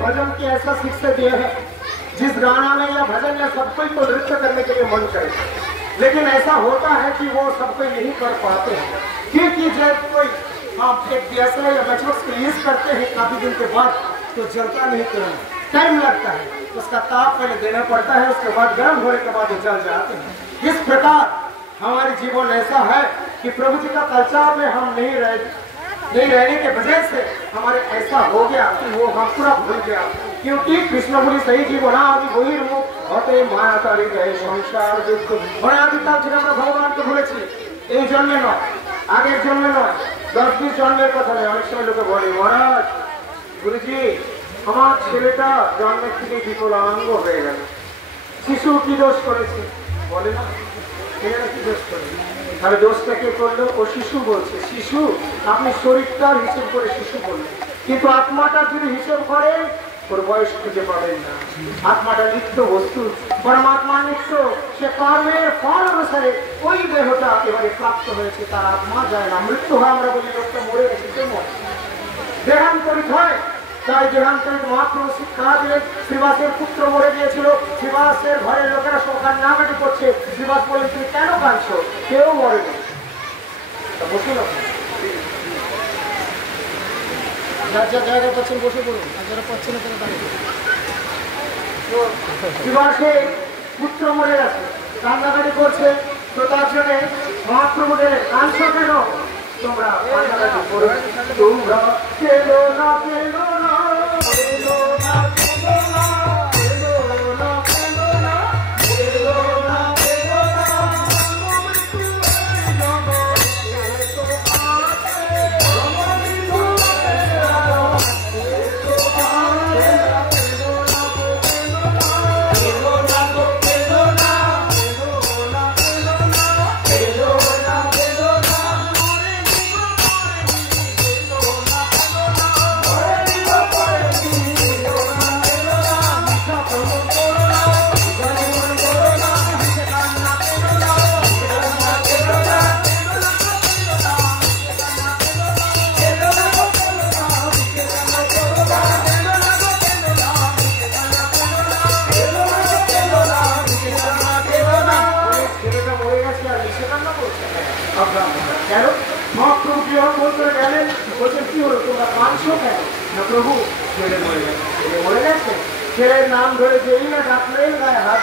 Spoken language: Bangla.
भजन की ऐसा शिक्षा दिया है जिस गाना में या भजन या सब कोई को नृत्य करने के लिए मन करे, लेकिन ऐसा होता है कि वो सब कोई नहीं कर पाते हैं, क्योंकि जब कोई आप एक गैस या मैचबॉक्स को यूज करते हैं काफी दिन के बाद तो जलता नहीं, तुरंत टाइम लगता है, उसका ताप पहले देना पड़ता है, उसके बाद गर्म होने के बाद वो जल जाते हैं। इस प्रकार हमारे जीवन ऐसा है कि प्रभु जी का कल्चर में हम नहीं रहने के वजह से हमारे ऐसा हो गया कि वो हम पूरा भूल गया, क्योंकि कृष्ण बोली सही जीवन आदि वही रूप होते माया तारी गए संसार दुख ছিল আমরা ভগবানকে ভুলেছি। এই জন্মে নয়, আগের জন্মে নয়, 10-20 জন্মের কথা নয়। অনেক সময় লোকে বলে মহারাজ গুরুজি আমার ছেলেটা জন্মের থেকে বিকলাঙ্গ হয়ে গেল, শিশু কি দোষ করেছে? বলে না ছেলেরা কি দোষ করেছে? তাহলে দোষটা কে করলো? ও শিশু বলছে। শিশু আপনি শরীরটার হিসেব করে শিশু বললেন, কিন্তু আত্মাটার যদি হিসেব করেন ওর বয়স খুঁজে পাবেন না। আত্মাটা নিত্য বস্তু, পরমাত্মা নিত্য, সে কর্মের ফল অনুসারে ওই দেহটা একেবারে প্রাপ্ত হয়েছে, তার আত্মা যায় না। মৃত্যু হয় আমরা বলি লোকটা মরে গেছে, কেমন দেহান্তরিত হয়। তাই দেহান্তরিত মহাপ্রভু শিক্ষা দিলেন। শ্রীবাসের পুত্র মরে গিয়েছিল, শ্রীবাসের ঘরের লোকেরা সব কান্নাকাটি করছে। শ্রীবাস বলেন তুমি কেন কাঁদছো? কেউ মরেনি। বসুন যার যা জায়গা পাচ্ছেন বসে পড়ুন, আর যারা পাচ্ছেন না তারা দাঁড়িয়ে। শ্রীবাসের পুত্র মরে গেছে, কান্নাকাটি করছে, তো তার জন্য মহাপ্রভু গেলেন কাঁদছো কেন? তোমরা কান্নাকাটি করো, তোমরা কেলো না কেলো না কেলো না কেলো না কেলো না কেলো না কেলো না কেলো না কেন মহাপ্রভু কিভাবে বলতে গেলেন, বলছেন কি হলো তোমরা কাঁদছো কেন? না প্রভু ছেলে মরে গেছে। ছেলে মরে গেছে, ছেলের নাম ধরে যেই না ডাকলেন গায়ে হাত